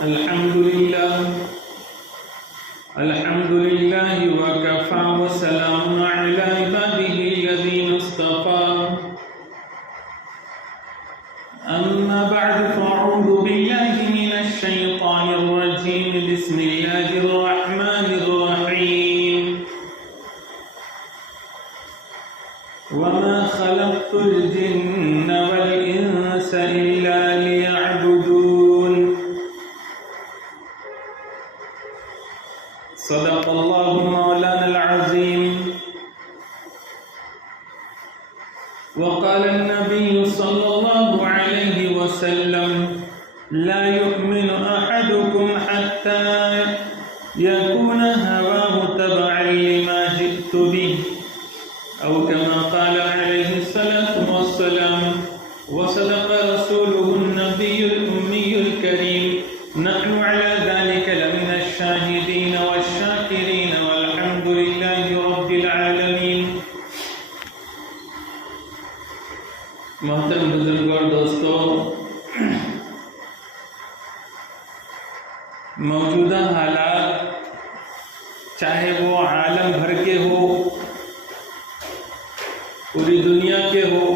الحمد لله وكفى وسلام على عباده الذين اصطفى أما بعد فأعوذ بالله من الشيطان الرجيم بسم الله الرحمن الرحيم وما خلقت الجن والإنس إلا ليعبدون صدق الله مولانا العظيم وقال النبي صلى الله عليه وسلم لا يؤمن أحدكم حتى يكون هواه تبعا لما جئت به أو كما قال عليه الصلاة والسلام وصدق رسوله النبي الأمي الكريم نحن على ذلك لمن الشاهدين والشاكرين والحمد لله رب العالمين. محترم بزرگوں اور دوستوں، موجودہ حالات چاہے وہ عالم بھر کے ہو، پوری دنیا کے ہو،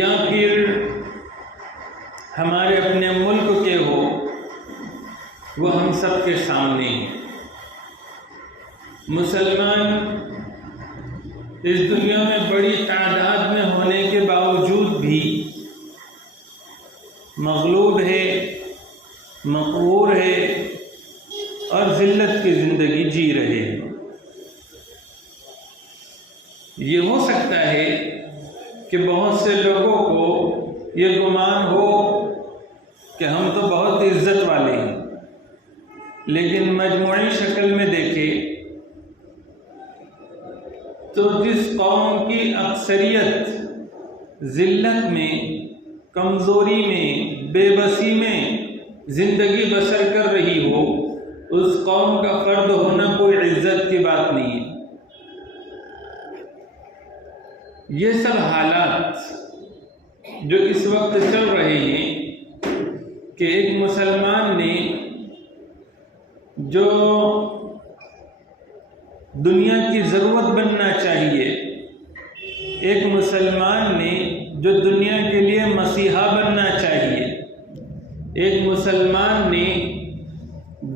یا پھر ہمارے اپنے ملک کے ہو، وہ ہم سب کے سامنے ہیں. مسلمان اس دنیا میں بڑی تعداد میں ہونے کے باوجود بھی مغلوب ہے، مقہور ہے اور ذلت کی زندگی جی رہے ہیں. یہ ہو سکتا ہے کہ بہت سے لوگوں کو یہ گمان ہو کہ ہم تو بہت عزت والے ہیں، لیکن مجموعی شکل میں دیکھیں تو جس قوم کی اکثریت ذلت میں، کمزوری میں، بے بسی میں زندگی بسر کر رہی ہو، اس قوم کا فرد ہونا کوئی عزت کی بات نہیں ہے. یہ سب حالات جو اس وقت چل رہے ہیں کہ ایک مسلمان نے جو دنیا کی ضرورت بننا چاہیے، ایک مسلمان نے جو دنیا کے لیے مسیحا بننا چاہیے، ایک مسلمان نے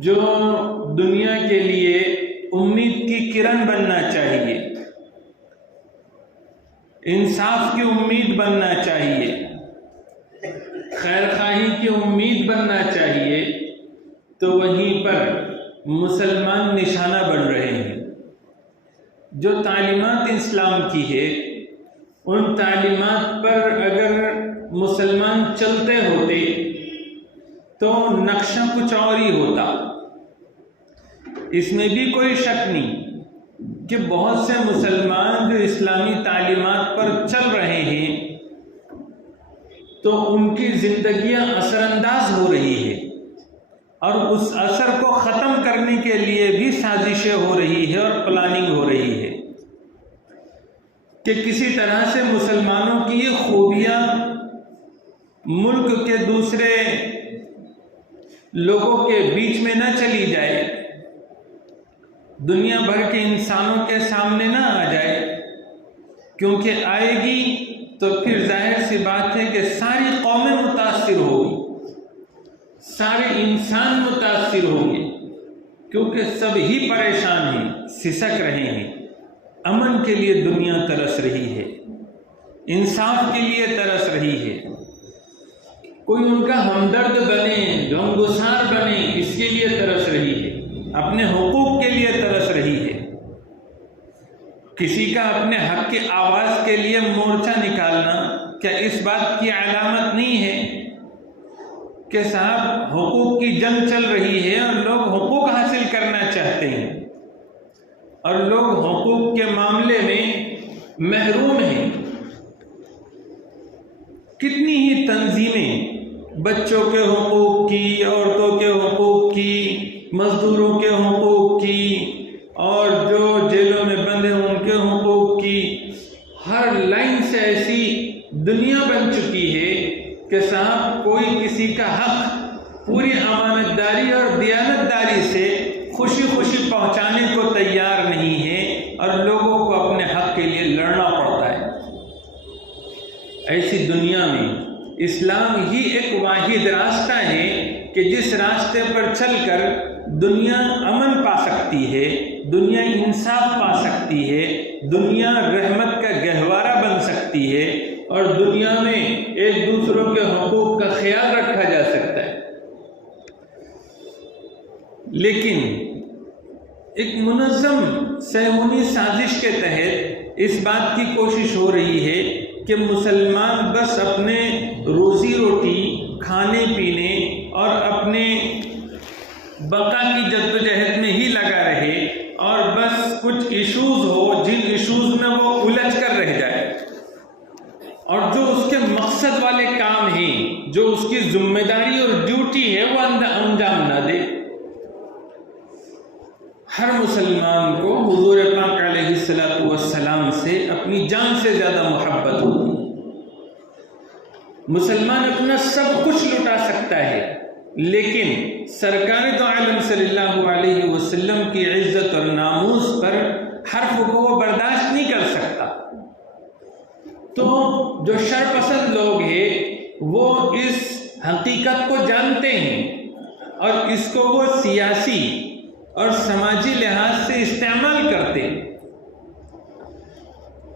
جو دنیا کے لیے امید کی کرن بننا چاہیے، انصاف کی امید بننا چاہیے، خیر خواہی کی امید بننا چاہیے، تو وہیں پر مسلمان نشانہ بن رہے ہیں. جو تعلیمات اسلام کی ہے، ان تعلیمات پر اگر مسلمان چلتے ہوتے تو نقشہ کچھ اور ہی ہوتا. اس میں بھی کوئی شک نہیں کہ بہت سے مسلمان جو اسلامی تعلیمات پر چل رہے ہیں تو ان کی زندگیاں اثر انداز ہو رہی ہے، اور اس اثر کو ختم کرنے کے لیے بھی سازشیں ہو رہی ہے اور پلاننگ ہو رہی ہے کہ کسی طرح سے مسلمانوں کی یہ خوبیاں ملک کے دوسرے لوگوں کے بیچ میں نہ چلی جائے، دنیا بھر کے انسانوں کے سامنے نہ آ جائے، کیونکہ آئے گی تو پھر ظاہر سی بات ہے کہ ساری قومیں متاثر ہوگی، سارے انسان متاثر ہوں گے، کیونکہ سب ہی پریشان ہیں، سسک رہے ہیں. امن کے لیے دنیا ترس رہی ہے، انصاف کے لیے ترس رہی ہے. کوئی ان کا ہمدرد بنے، غمگسار بنے، اس کے لیے ترس رہی ہے، اپنے حقوق کے لیے ترس رہی ہے. کسی کا اپنے حق کی آواز کے لیے مورچہ نکالنا کیا اس بات کی علامت نہیں ہے کہ صاحب حقوق کی جنگ چل رہی ہے اور لوگ حقوق حاصل کرنا چاہتے ہیں، اور لوگ حقوق کے معاملے میں محروم ہیں. کتنی ہی تنظیمیں بچوں کے حقوق کی، عورتوں کے حقوق کی، مزدوروں کے حقوق کی، اور جو جیلوں میں بند ہیں ان کے حقوق کی، ہر لائن سے ایسی دنیا بن چکی ہے کہ صاحب کوئی کسی کا حق پوری امانت خوشی خوشی پہنچانے کو تیار نہیں ہے اور لوگوں کو اپنے حق کے لیے لڑنا پڑتا ہے۔ ایسی دنیا میں اسلام ہی ایک واحد راستہ ہے کہ جس راستے پر چل کر دنیا امن پا سکتی ہے، دنیا انصاف پا سکتی ہے، دنیا رحمت کا گہوارہ بن سکتی ہے اور دنیا میں ایک دوسروں کے حقوق کا خیال رکھا جا سکتا ہے۔ لیکن ایک منظم صہیونی سازش کے تحت اس بات کی کوشش ہو رہی ہے کہ مسلمان بس اپنے روزی روٹی، کھانے پینے اور اپنے بقا کی جدوجہد میں ہی لگا رہے اور بس کچھ ایشوز ہو جن ایشوز میں وہ الجھ کر رہ جائے، اور جو اس کے مقصد والے کام ہیں، جو اس کی ذمہ داری اور ڈیوٹی ہے، وہ انجام نہ دے۔ ہر مسلمان کو حضور پاک علیہ السلام سے اپنی جان سے زیادہ محبت ہوتی ہے۔ مسلمان اپنا سب کچھ لٹا سکتا ہے، لیکن سرکار دو عالم صلی اللہ علیہ وسلم کی عزت اور ناموس پر حرف کو وہ برداشت نہیں کر سکتا۔ تو جو شر پسند لوگ ہیں وہ اس حقیقت کو جانتے ہیں اور اس کو وہ سیاسی اور سماجی لحاظ سے استعمال کرتے ہیں۔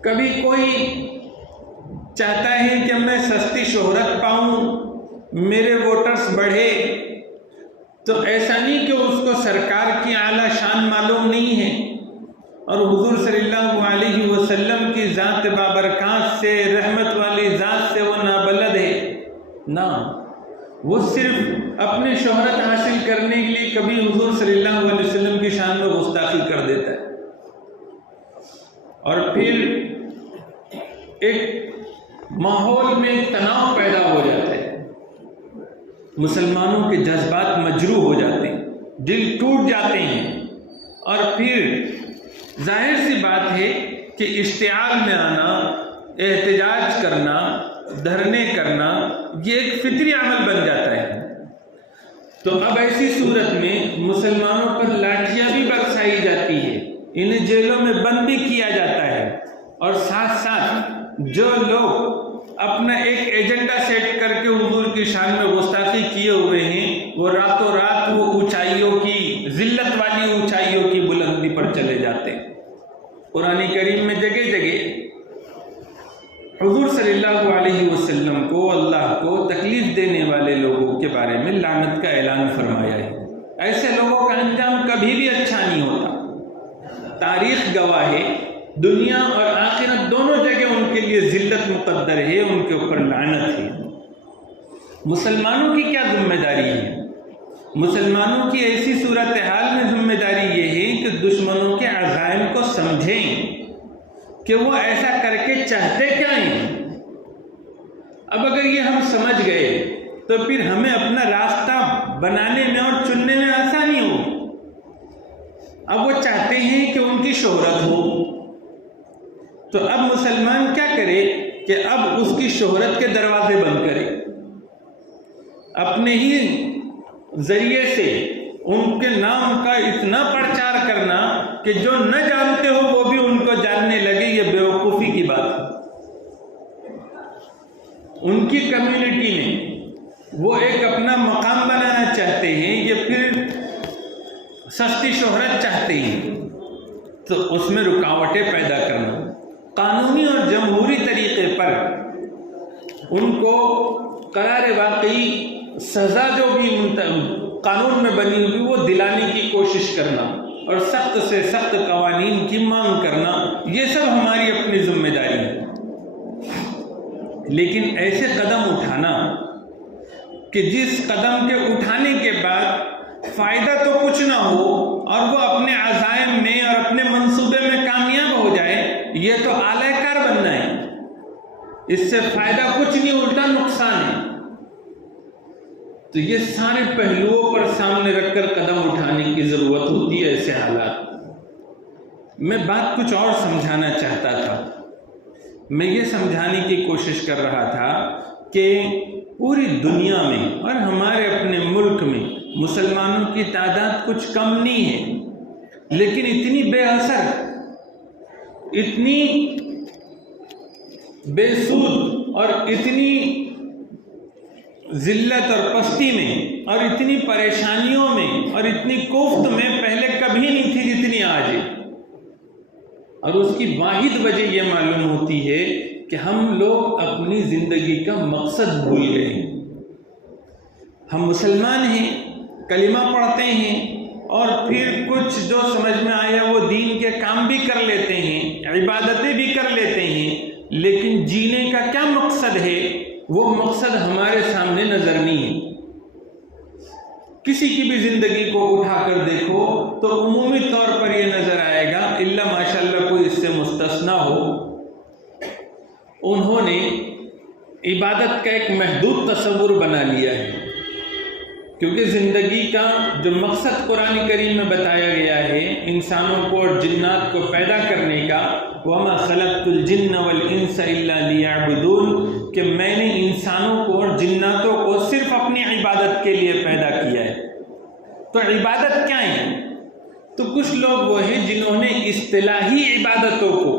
کبھی کوئی چاہتا ہے کہ میں سستی شہرت پاؤں، میرے ووٹرز بڑھے، تو ایسا نہیں کہ اس کو سرکار کی اعلیٰ شان معلوم نہیں ہے اور حضور صلی اللہ علیہ وسلم کی ذات بابرکات سے، رحمت والی ذات سے وہ نابلد ہے۔ نہ، وہ صرف اپنے شہرت حاصل کرنے کے لیے کبھی حضور صلی اللہ علیہ وسلم کی شان میں گستاخی کر دیتا ہے، اور پھر ایک ماحول میں تناؤ پیدا ہو جاتا ہے، مسلمانوں کے جذبات مجروح ہو جاتے ہیں، دل ٹوٹ جاتے ہیں، اور پھر ظاہر سی بات ہے کہ اشتعال میں آنا، احتجاج کرنا، دھرنے کرنا، یہ ایک فطری عمل بن جاتا ہے۔ تو اب ایسی صورت میں مسلمانوں پر لاٹھیاں بھی برسائی جاتی ہے، انہیں جیلوں میں بند بھی کیا جاتا ہے، اور ساتھ ساتھ جو لوگ اپنا ایک ایجنڈا سیٹ کر کے حضور کی شان میں گستاخی کیے ہوئے ہیں، وہ راتوں رات وہ اونچائیوں کی، ذلت والی اونچائیوں کی بلندی پر چلے جاتے ہیں۔ قرآن کریم میں جگہ جگہ حضور صلی اللہ علیہ وسلم کو، اللہ کو تکلیف دینے والے لوگوں کے بارے میں لعنت کا اعلان فرمایا ہے۔ ایسے لوگوں کا انجام کبھی بھی اچھا نہیں ہوتا۔ تاریخ گواہ ہے، دنیا اور آخرت دونوں جگہ ان کے لیے ذلت مقدر ہے، ان کے اوپر لعنت ہے۔ مسلمانوں کی کیا ذمہ داری ہے؟ مسلمانوں کی ایسی صورتحال میں ذمہ داری یہ ہے کہ دشمنوں کے عزائم کو سمجھیں کہ وہ ایسا کر کے چاہتے کیا ہیں۔ اب اگر یہ ہم سمجھ گئے تو پھر ہمیں اپنا راستہ بنانے میں اور چننے میں آسانی ہوگی۔ اب وہ چاہتے ہیں کہ ان کی شہرت ہو، تو اب مسلمان کیا کرے کہ اب اس کی شہرت کے دروازے بند کرے، اپنے ہی ذریعے سے ان کے نام کا اتنا پرچار کرنا کہ جو نہ جانتے ہو وہ بھی ان کو جاننے لگے۔ یہ بیوقوفی کی بات ہے۔ ان کی کمیونٹی میں وہ ایک اپنا مقام بنانا چاہتے ہیں، یہ پھر سستی شہرت چاہتے ہیں، تو اس میں رکاوٹیں پیدا کرنا، قانونی اور جمہوری طریقے پر ان کو قرار واقعی سزا جو بھی قانون میں بنی ہوئی وہ دلانے کی کوشش کرنا، اور سخت سے سخت قوانین کی مانگ کرنا، یہ سب ہماری اپنی ذمہ داری ہے۔ لیکن ایسے قدم اٹھانا کہ جس قدم کے اٹھانے کے بعد فائدہ تو کچھ نہ ہو اور وہ اپنے عزائم میں اور اپنے منصوبے میں کامیاب ہو جائے، یہ تو اعلی کار بننا ہے۔ اس سے فائدہ کچھ نہیں، الٹا نقصان ہے۔ تو یہ سارے پہلوؤں پر سامنے رکھ کر قدم اٹھانے کی ضرورت ہوتی ہے ایسے حالات میں۔ بات کچھ اور سمجھانا چاہتا تھا، میں یہ سمجھانے کی کوشش کر رہا تھا کہ پوری دنیا میں اور ہمارے اپنے ملک میں مسلمانوں کی تعداد کچھ کم نہیں ہے، لیکن اتنی بے اثر، اتنی بے سود اور اتنی ذلت اور پستی میں اور اتنی پریشانیوں میں اور اتنی کوفت میں پہلے کبھی نہیں تھی جتنی آج ہے۔ اور اس کی واحد وجہ یہ معلوم ہوتی ہے کہ ہم لوگ اپنی زندگی کا مقصد بھول گئے ہیں۔ ہم مسلمان ہیں، کلمہ پڑھتے ہیں اور پھر کچھ جو سمجھ میں آیا وہ دین کے کام بھی کر لیتے ہیں، عبادتیں بھی کر لیتے ہیں، لیکن جینے کا کیا مقصد ہے وہ مقصد ہمارے سامنے نظر نہیں ہے۔ کسی کی بھی زندگی کو اٹھا کر دیکھو تو عمومی طور پر یہ نظر آئے گا، الا ماشاءاللہ کوئی اس سے مستثنا ہو، انہوں نے عبادت کا ایک محدود تصور بنا لیا ہے، کیونکہ زندگی کا جو مقصد قرآن کریم میں بتایا گیا ہے انسانوں کو اور جنات کو پیدا کرنے کا، وَمَا خَلَقْتُ الْجِنَّ وَالْإِنسَ إِلَّا لِيَعْبُدُونَ، کہ میں نے انسانوں کو اور جناتوں کو صرف اپنی عبادت کے لیے پیدا کیا ہے۔ تو عبادت کیا ہے؟ تو کچھ لوگ وہ ہیں جنہوں نے اصطلاحی عبادتوں کو،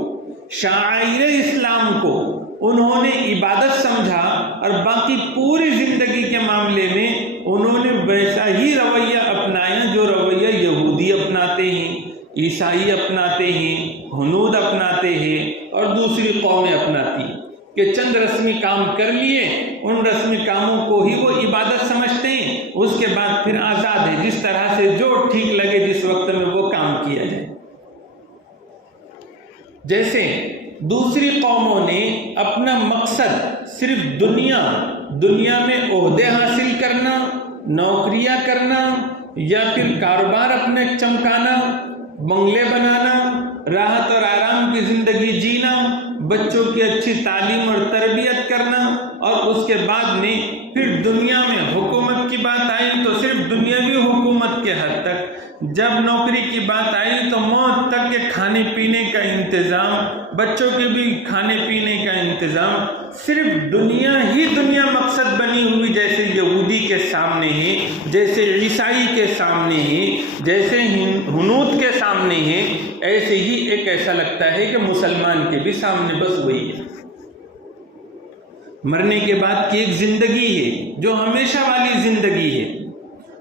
شعائر اسلام کو انہوں نے عبادت سمجھا، اور باقی پوری زندگی کے معاملے میں انہوں نے ویسا ہی رویہ اپنایا جو رویہ یہودی اپناتے ہیں، عیسائی اپناتے ہیں، ہنود اپناتے ہیں اور دوسری قومیں اپناتی ہیں، کہ چند رسمی کام کر لیے، ان رسمی کاموں کو ہی وہ عبادت سمجھتے ہیں، اس کے بعد پھر آزاد ہے، جس طرح سے جو ٹھیک لگے جس وقت میں وہ کام کیا جائے۔ جیسے دوسری قوموں نے اپنا مقصد صرف دنیا میں عہدے حاصل کرنا، نوکریاں کرنا، یا پھر کاروبار اپنے چمکانا، بنگلے بنانا، راحت اور آرام کی زندگی جینا، بچوں کی اچھی تعلیم اور تربیت کرنا، اور اس کے بعد میں پھر دنیا میں حکومت کی بات آئی تو صرف دنیاوی حکومت کے حد تک، جب نوکری کی بات آئی تو موت تک کے کھانے پینے کا انتظام، بچوں کے بھی کھانے پینے کا انتظام، صرف دنیا مقصد بنی ہوئی، جیسے یہودی کے سامنے ہے، جیسے عیسائی کے سامنے ہے، جیسے ہنود کے سامنے ہے، ایسے ہی ایک ایسا لگتا ہے کہ مسلمان کے بھی سامنے بس وہی ہے۔ مرنے کے بعد کی ایک زندگی ہے جو ہمیشہ والی زندگی ہے،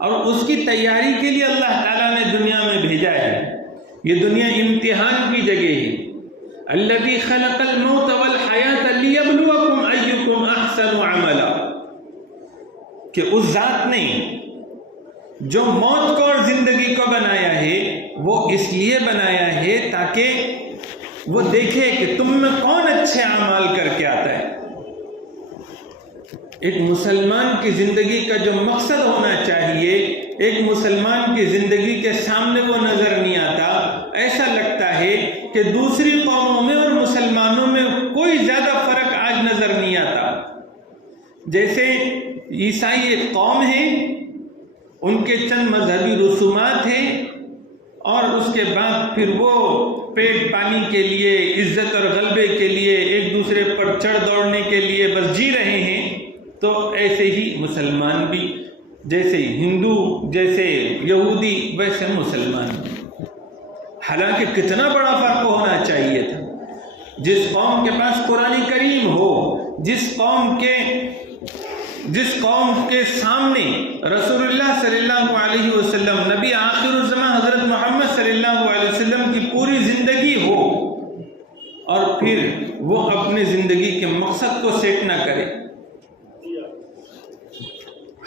اور اس کی تیاری کے لیے اللہ تعالیٰ نے دنیا میں بھیجا ہے۔ یہ دنیا امتحان کی جگہ ہے۔ الذی خلق الموت والحیات لیبلوکم ایکم احسن عملا، کہ اس ذات نے جو موت کو اور زندگی کو بنایا ہے وہ اس لیے بنایا ہے تاکہ وہ دیکھے کہ تم میں کون اچھے اعمال کر کے آتا ہے۔ ایک مسلمان کی زندگی کا جو مقصد ہونا چاہیے، ایک مسلمان کی زندگی کے سامنے وہ نظر نہیں آتا۔ ایسا لگتا ہے کہ دوسری قوموں میں اور مسلمانوں میں کوئی زیادہ فرق آج نظر نہیں آتا۔ جیسے عیسائی ایک قوم ہے، ان کے چند مذہبی رسومات ہیں، اور اس کے بعد پھر وہ پیٹ پانی کے لیے، عزت اور غلبے کے لیے، ایک دوسرے پر چڑھ دوڑنے کے لیے بس جی رہے ہیں۔ تو ایسے ہی مسلمان بھی، جیسے ہندو، جیسے یہودی، ویسے مسلمان۔ حالانکہ کتنا بڑا فرق ہونا چاہیے تھا۔ جس قوم کے پاس قرآن کریم ہو، جس قوم کے سامنے رسول اللہ صلی اللہ علیہ وسلم، نبی آخر الزمان حضرت محمد صلی اللہ علیہ وسلم کی پوری زندگی ہو، اور پھر وہ اپنے زندگی کے مقصد کو سیٹ نہ کرے۔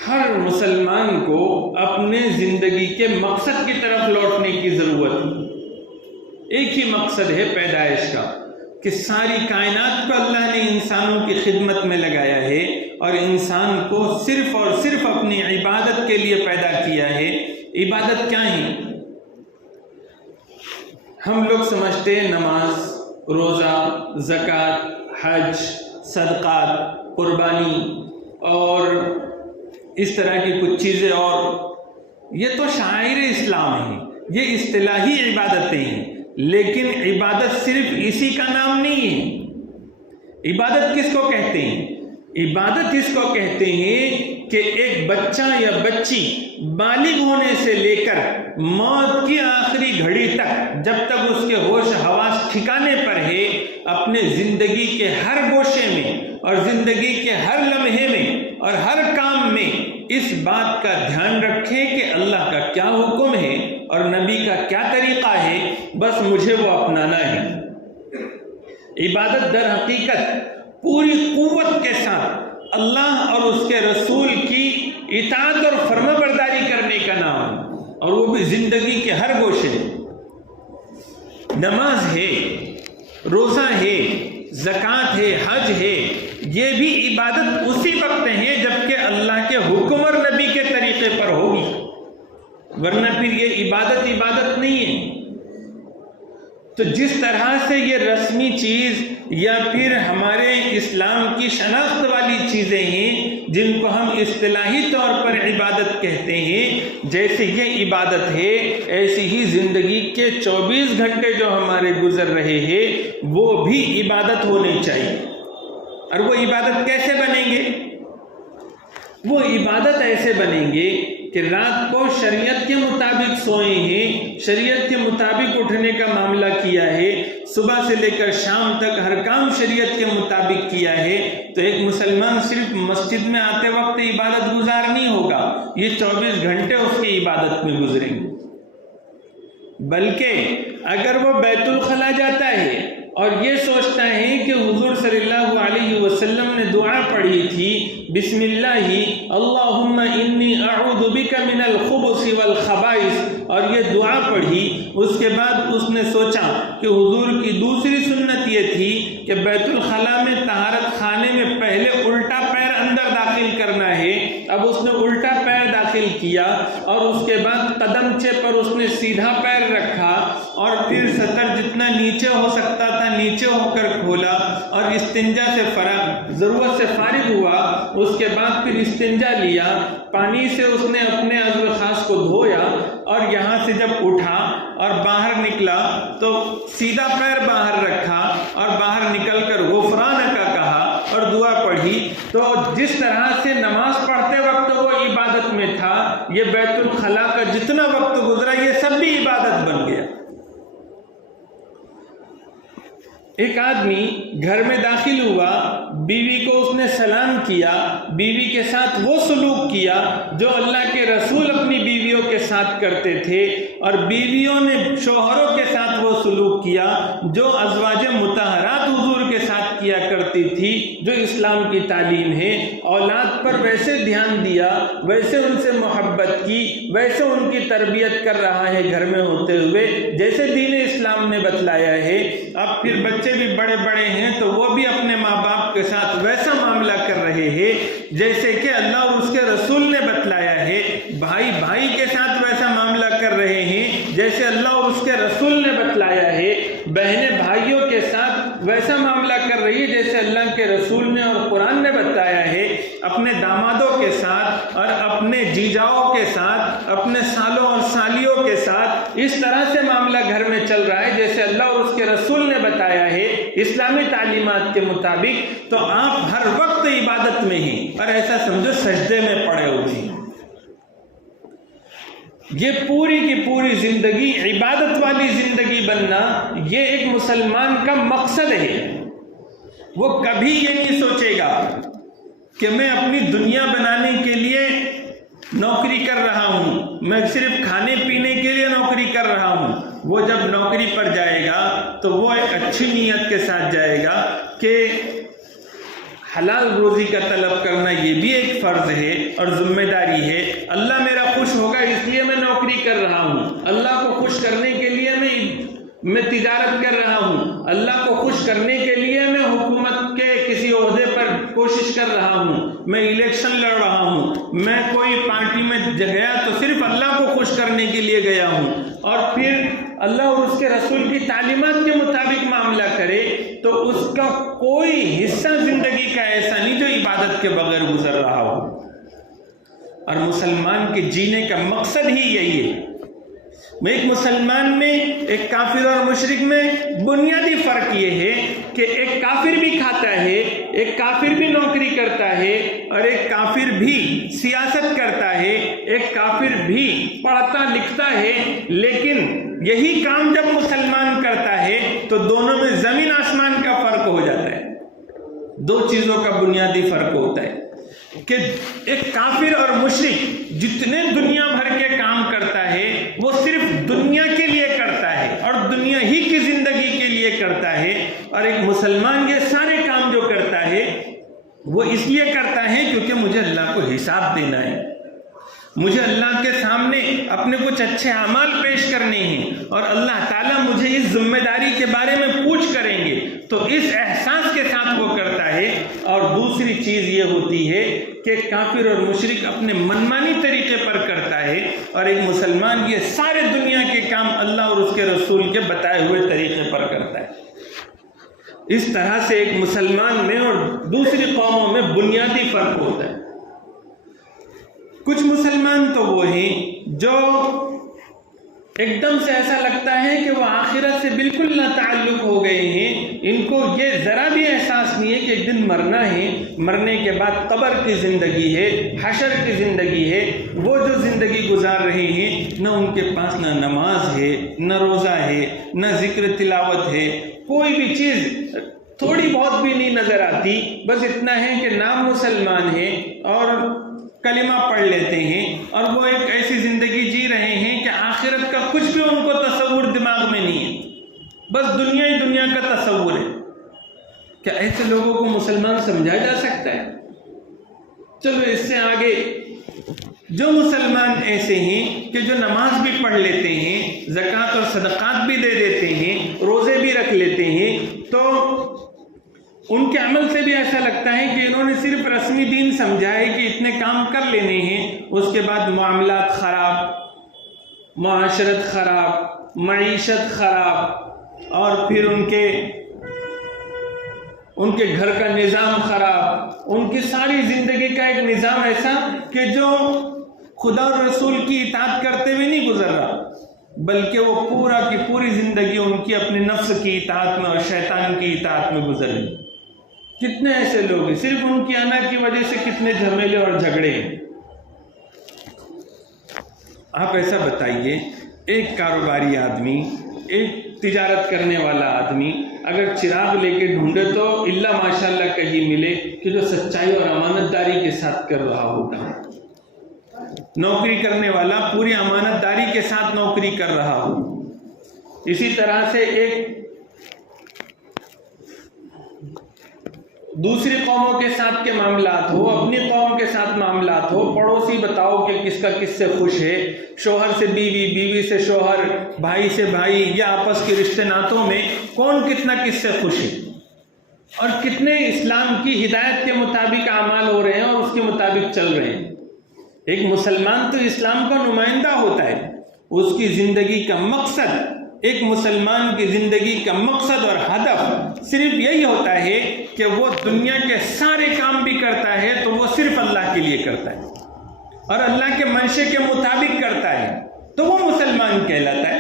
ہر مسلمان کو اپنے زندگی کے مقصد کی طرف لوٹنے کی ضرورت ہے۔ ایک ہی مقصد ہے پیدائش کا، کہ ساری کائنات کو اللہ نے انسانوں کی خدمت میں لگایا ہے، اور انسان کو صرف اور صرف اپنی عبادت کے لیے پیدا کیا ہے۔ عبادت کیا ہے؟ ہم لوگ سمجھتے ہیں نماز، روزہ، زکوٰۃ، حج، صدقات، قربانی اور اس طرح کی کچھ چیزیں، اور یہ تو شعائر اسلام ہیں، یہ اصطلاحی عبادتیں ہیں، لیکن عبادت صرف اسی کا نام نہیں ہے۔ عبادت کس کو کہتے ہیں؟ عبادت اس کو کہتے ہیں کہ کہ ایک بچہ یا بچی بالغ ہونے سے لے کر موت کی آخری گھڑی تک، جب تک اس کے ہوش حواس ٹھکانے پر ہے، اپنے زندگی کے ہر گوشے میں اور زندگی کے ہر لمحے میں اور ہر کام میں اس بات کا دھیان رکھیں کہ اللہ کا کیا حکم ہے اور نبی کا کیا طریقہ ہے، بس مجھے وہ اپنانا ہے۔ عبادت در حقیقت پوری قوت کے ساتھ اللہ اور اس کے رسول کی اطاعت اور فرما برداری کرنے کا نام، اور وہ بھی زندگی کے ہر گوشے میں۔ نماز ہے، روزہ ہے، زکوٰۃ ہے، حج ہے، یہ بھی عبادت اسی وقت ہے جبکہ اللہ کے حکم اور نبی کے طریقے پر ہوگی، ورنہ پھر یہ عبادت نہیں ہے۔ تو جس طرح سے یہ رسمی چیز یا پھر ہمارے اسلام کی شناخت والی چیزیں ہیں جن کو ہم اصطلاحی طور پر عبادت کہتے ہیں، جیسے یہ عبادت ہے، ایسی ہی زندگی کے 24 گھنٹے جو ہمارے گزر رہے ہیں وہ بھی عبادت ہونی چاہیے۔ اور وہ عبادت کیسے بنیں گے؟ وہ عبادت ایسے بنیں گے کہ رات کو شریعت کے مطابق سوئے ہیں، شریعت کے مطابق اٹھنے کا معاملہ کیا ہے، صبح سے لے کر شام تک ہر کام شریعت کے مطابق کیا ہے، تو ایک مسلمان صرف مسجد میں آتے وقت عبادت گزار نہیں ہوگا، یہ 24 گھنٹے اس کی عبادت میں گزریں گے۔ بلکہ اگر وہ بیت الخلا جاتا ہے اور یہ سوچتا ہے کہ حضور صلی اللہ علیہ وسلم نے دعا پڑھی تھی، بسم اللہ اللہم انی اعوذ بک من الخبث والخبائث، اور یہ دعا پڑھی، اس کے بعد اس نے سوچا کہ حضور کی دوسری سنت یہ تھی کہ بیت الخلا میں طہارت خانے میں پہلے الٹا پیر اندر داخل کرنا ہے، اب اس نے الٹا پیر داخل کیا اور اس کے بعد قدمچے پر اس نے سیدھا پیر رکھا اور پھر سطر جتنا نیچے ہو سکتا تھا نیچے ہو کر کھولا اور استنجا سے ضرورت سے فارغ ہوا، اس کے بعد پھر استنجا لیا، پانی سے اس نے اپنے عضو خاص کو دھویا اور یہاں سے جب اٹھا اور باہر نکلا تو سیدھا پیر باہر رکھا اور باہر نکل کر غفرانک کا کہا اور دعا پڑھی۔ تو جس طرح سے نماز پڑھتے وقت وہ عبادت میں تھا، یہ بیت الخلا کا جتنا وقت گزرا یہ سب بھی عبادت بن گیا۔ ایک آدمی گھر میں داخل ہوا، بیوی کو اس نے سلام کیا، بیوی کے ساتھ وہ سلوک کیا جو اللہ کے رسول اپنی بیویوں کے ساتھ کرتے تھے، اور بیویوں نے شوہروں کے ساتھ وہ سلوک کیا جو ازواج مطہرات حضور کے ساتھ کیا کرتی تھی، جو اسلام کی تعلیم ہے۔ اولاد پر ویسے دھیان دیا، ویسے ان سے محبت کی، ویسے ان کی تربیت کر رہا ہے گھر میں ہوتے ہوئے جیسے دین اسلام نے بتلایا ہے۔ اب پھر بچے بھی بڑے بڑے ہیں تو وہ بھی اپنے ماں باپ کے ساتھ ویسا معاملہ کر رہے ہیں جیسے کہ اللہ اور اس کے رسول نے بتلایا ہے، بھائی بھائی کے ساتھ ویسا معاملہ کر رہے ہیں جیسے اللہ اور اس کے رسول نے بتلایا ہے، بہنیں بھائیوں کے ساتھ ویسا معاملہ کر رہی ہے جیسے اللہ کے رسول نے اور قرآن نے بتایا ہے، اپنے دامادوں کے ساتھ اور اپنے جیجاؤں کے ساتھ، اپنے سالوں اور سالیوں کے ساتھ اس طرح سے معاملہ گھر میں چل رہا ہے جیسے اللہ اور اس کے رسول نے بتایا ہے اسلامی تعلیمات کے مطابق، تو آپ ہر وقت عبادت میں ہیں اور ایسا سمجھو سجدے میں پڑے ہوئے ہیں۔ یہ پوری کی پوری زندگی عبادت والی زندگی بننا یہ ایک مسلمان کا مقصد ہے۔ وہ کبھی یہ نہیں سوچے گا کہ میں اپنی دنیا بنانے کے لیے نوکری کر رہا ہوں، میں صرف کھانے پینے کے لیے نوکری کر رہا ہوں۔ وہ جب نوکری پر جائے گا تو وہ ایک اچھی نیت کے ساتھ جائے گا کہ حلال روزی کا طلب کرنا یہ بھی ایک فرض ہے اور ذمہ داری ہے، اللہ میرا خوش ہوگا اس لیے میں نوکری کر رہا ہوں، اللہ کو خوش کرنے کے لیے میں تجارت کر رہا ہوں، اللہ کو خوش کرنے کے لیے میں حکومت کے کسی عہدے پر کوشش کر رہا ہوں، میں الیکشن لڑ رہا ہوں، میں کوئی پارٹی میں گیا تو صرف اللہ کو خوش کرنے کے لیے گیا ہوں، اور پھر اللہ اور اس کے رسول کی تعلیمات کے مطابق معاملہ کرے، تو اس کا کوئی حصہ زندگی کا ایسا نہیں جو عبادت کے بغیر گزر رہا ہو۔ اور مسلمان کے جینے کا مقصد ہی یہی ہے۔ ایک مسلمان میں ایک کافر اور مشرک میں بنیادی فرق یہ ہے کہ ایک کافر بھی کھاتا ہے، ایک کافر بھی نوکری کرتا ہے، اور ایک کافر بھی سیاست کرتا ہے، ایک کافر بھی پڑھتا لکھتا ہے، لیکن یہی کام جب مسلمان کرتا ہے تو دونوں میں زمین آسمان کا فرق ہو جاتا ہے۔ دو چیزوں کا بنیادی فرق ہوتا ہے کہ ایک کافر اور مشرک جتنے دنیا بھر کے کام کرتا ہے وہ صرف دنیا کے لیے کرتا ہے اور دنیا ہی کی زندگی کے لیے کرتا ہے، اور ایک مسلمان یہ سارے کام جو کرتا ہے وہ اس لیے کرتا ہے کیونکہ مجھے اللہ کو حساب دینا ہے، مجھے اللہ کے سامنے اپنے کچھ اچھے اعمال پیش کرنے ہیں، اور اللہ تعالیٰ مجھے اس ذمہ داری کے بارے میں پوچھ کریں گے، تو اس احساس کے ساتھ وہ کرتا ہے۔ اور دوسری چیز یہ ہوتی ہے کہ کافر اور مشرک اپنے منمانی طریقے پر کرتا ہے، اور ایک مسلمان یہ سارے دنیا کے کام اللہ اور اس کے رسول کے بتائے ہوئے طریقے پر کرتا ہے۔ اس طرح سے ایک مسلمان میں اور دوسری قوموں میں بنیادی فرق ہوتا ہے۔ کچھ مسلمان تو وہ ہیں جو ایک دم سے ایسا لگتا ہے کہ وہ آخرت سے بالکل لا تعلق ہو گئے ہیں، ان کو یہ ذرا بھی احساس نہیں ہے کہ ایک دن مرنا ہے، مرنے کے بعد قبر کی زندگی ہے، حشر کی زندگی ہے۔ وہ جو زندگی گزار رہے ہیں نہ ان کے پاس نہ نماز ہے، نہ روزہ ہے، نہ ذکر تلاوت ہے، کوئی بھی چیز تھوڑی بہت بھی نہیں نظر آتی، بس اتنا ہے کہ نام مسلمان ہے اور کلمہ پڑھ لیتے ہیں، اور وہ ایک ایسی زندگی جی رہے ہیں کہ آخرت کا کچھ بھی ان کو تصور دماغ میں نہیں ہے، بس دنیا ہی دنیا کا تصور ہے۔ کیا ایسے لوگوں کو مسلمان سمجھا جا سکتا ہے؟ چلو اس سے آگے جو مسلمان ایسے ہیں کہ جو نماز بھی پڑھ لیتے ہیں، زکوٰۃ اور صدقات بھی دے دیتے ہیں، روزے بھی رکھ لیتے ہیں، تو ان کے عمل سے بھی ایسا لگتا ہے کہ انہوں نے صرف رسمی دین سمجھا ہے کہ اتنے کام کر لینے ہیں، اس کے بعد معاملات خراب، معاشرت خراب، معیشت خراب، اور پھر ان کے گھر کا نظام خراب، ان کی ساری زندگی کا ایک نظام ایسا کہ جو خدا اور رسول کی اطاعت کرتے ہوئے نہیں گزر رہا، بلکہ وہ پورا کی پوری زندگی ان کی اپنے نفس کی اطاعت میں اور شیطان کی اطاعت میں گزر رہی۔ کتنے ایسے لوگ ہیں، صرف ان کی انا کی وجہ سے کتنے جھمیلے اور جھگڑے ہیں۔ آپ ایسا بتائیے، ایک کاروباری آدمی، ایک تجارت کرنے والا آدمی اگر چراغ لے کے ڈھونڈے تو اللہ ماشاءاللہ کہیں ملے کہ جو سچائی اور امانت داری کے ساتھ کر رہا ہوگا۔ نوکری کرنے والا پوری امانت داری کے ساتھ نوکری کر رہا ہو۔ اسی طرح سے ایک دوسری قوموں کے ساتھ کے معاملات ہو، اپنی قوم کے ساتھ معاملات ہو، پڑوسی بتاؤ کہ کس کا کس سے خوش ہے، شوہر سے بیوی، بیوی سے شوہر، بھائی سے بھائی، یا آپس کے رشتے ناتوں میں کون کتنا کس سے خوش ہے، اور کتنے اسلام کی ہدایت کے مطابق اعمال ہو رہے ہیں اور اس کے مطابق چل رہے ہیں۔ ایک مسلمان تو اسلام کا نمائندہ ہوتا ہے، اس کی زندگی کا مقصد، ایک مسلمان کی زندگی کا مقصد اور ہدف صرف یہی ہوتا ہے کہ وہ دنیا کے سارے کام بھی کرتا ہے تو وہ صرف اللہ کے لیے کرتا ہے اور اللہ کے منشے کے مطابق کرتا ہے، تو وہ مسلمان کہلاتا ہے،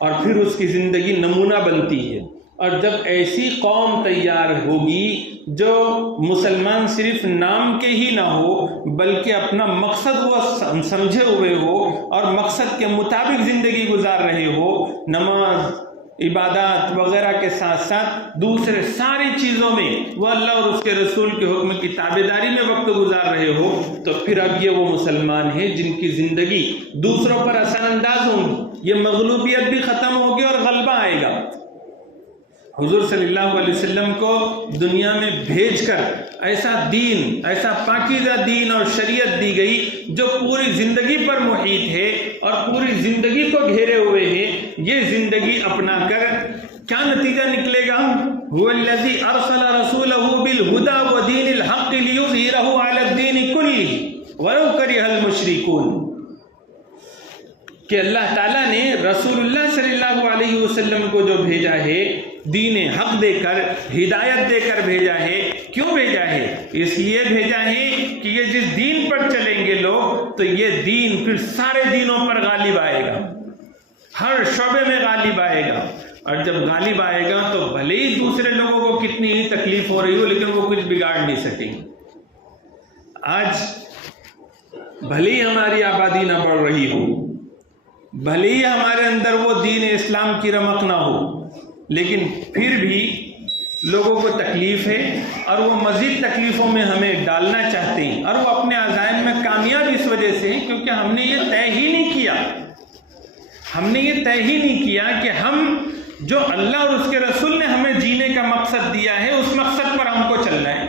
اور پھر اس کی زندگی نمونہ بنتی ہے۔ اور جب ایسی قوم تیار ہوگی جو مسلمان صرف نام کے ہی نہ ہو بلکہ اپنا مقصد وہ سمجھے ہوئے ہو اور مقصد کے مطابق زندگی گزار رہے ہو، نماز، عبادات وغیرہ کے ساتھ ساتھ دوسرے ساری چیزوں میں وہ اللہ اور اس کے رسول کے حکم کی تابعداری میں وقت گزار رہے ہو، تو پھر اب یہ وہ مسلمان ہیں جن کی زندگی دوسروں پر اثر انداز ہوگی، یہ مغلوبیت بھی ختم ہوگی اور غلبہ آئے گا۔ حضور صلی اللہ علیہ وسلم کو دنیا میں بھیج کر ایسا دین، ایسا پاکیزہ دین اور شریعت دی گئی جو پوری زندگی پر محیط ہے اور پوری زندگی کو گھیرے ہوئے ہے۔ یہ زندگی اپنا کر کیا نتیجہ نکلے گا؟ هو الذی ارسل رسولہ بالہدی ودین الحق لیظہرہ علی الدین کلہ ولو کرہ المشرکون، کہ اللہ تعالیٰ نے رسول اللہ صلی اللہ علیہ وسلم کو جو بھیجا ہے دین حق دے کر، ہدایت دے کر بھیجا ہے۔ کیوں بھیجا ہے؟ اس لیے بھیجا ہے کہ یہ جس دین پر چلیں گے لوگ تو یہ دین پھر سارے دینوں پر غالب آئے گا، ہر شعبے میں غالب آئے گا، اور جب غالب آئے گا تو بھلے ہی دوسرے لوگوں کو کتنی ہی تکلیف ہو رہی ہو لیکن وہ کچھ بگاڑ نہیں سکیں گے۔ آج بھلے ہی ہماری آبادی نہ بڑھ رہی ہو، بھلے ہی ہمارے اندر وہ دین اسلام کی رمق نہ ہو، لیکن پھر بھی لوگوں کو تکلیف ہے اور وہ مزید تکلیفوں میں ہمیں ڈالنا چاہتے ہیں، اور وہ اپنے عزائم میں کامیاب اس وجہ سے ہیں کیونکہ ہم نے یہ طے ہی نہیں کیا، ہم نے یہ طے ہی نہیں کیا کہ ہم جو اللہ اور اس کے رسول نے ہمیں جینے کا مقصد دیا ہے اس مقصد پر ہم کو چلنا ہے۔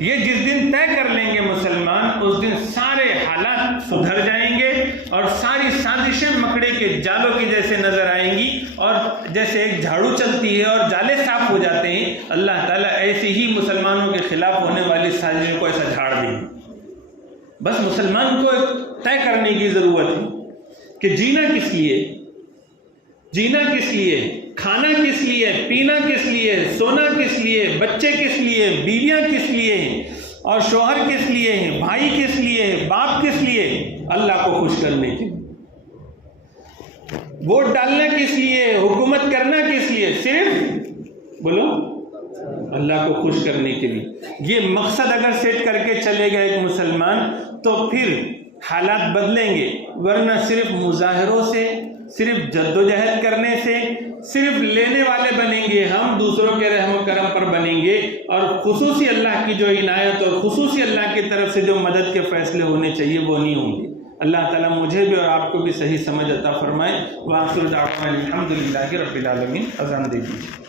یہ جس دن طے کر لیں گے مسلمان، اس دن سارے حالات سدھر جائیں گے اور ساری سازشیں مکڑے کے جالوں کی جیسے نظر آئیں گی، اور جیسے ایک جھاڑو چلتی ہے اور جالے صاف ہو جاتے ہیں، اللہ تعالیٰ ایسے ہی مسلمانوں کے خلاف ہونے والی سازشوں کو ایسا جھاڑ دیں گے۔ بس مسلمان کو طے کرنے کی ضرورت ہے کہ جینا کس لیے، جینا کس لیے، کھانا کس لیے، پینا کس لیے، سونا کس لیے، بچے کس لیے، بیویاں کس لیے ہیں، اور شوہر کس لیے ہیں، بھائی کس لیے ہیں، باپ کس لیے؟ اللہ کو خوش کرنے کے لیے۔ ووٹ ڈالنا کس لیے، حکومت کرنا کس لیے؟ صرف بولو اللہ کو خوش کرنے کے لیے۔ یہ مقصد اگر سیٹ کر کے چلے گا ایک مسلمان تو پھر حالات بدلیں گے، ورنہ صرف مظاہروں سے، صرف جد و جہد کرنے سے، صرف لینے والے بنیں گے ہم، دوسروں کے رحم و کرم پر بنیں گے، اور خصوصی اللہ کی جو عنایت اور خصوصی اللہ کی طرف سے جو مدد کے فیصلے ہونے چاہیے وہ نہیں ہوں گے۔ اللہ تعالیٰ مجھے بھی اور آپ کو بھی صحیح سمجھ عطا فرمائے۔ وآخر دعوانا الحمدللہ رب العالمین۔ اذان دے دیجیے۔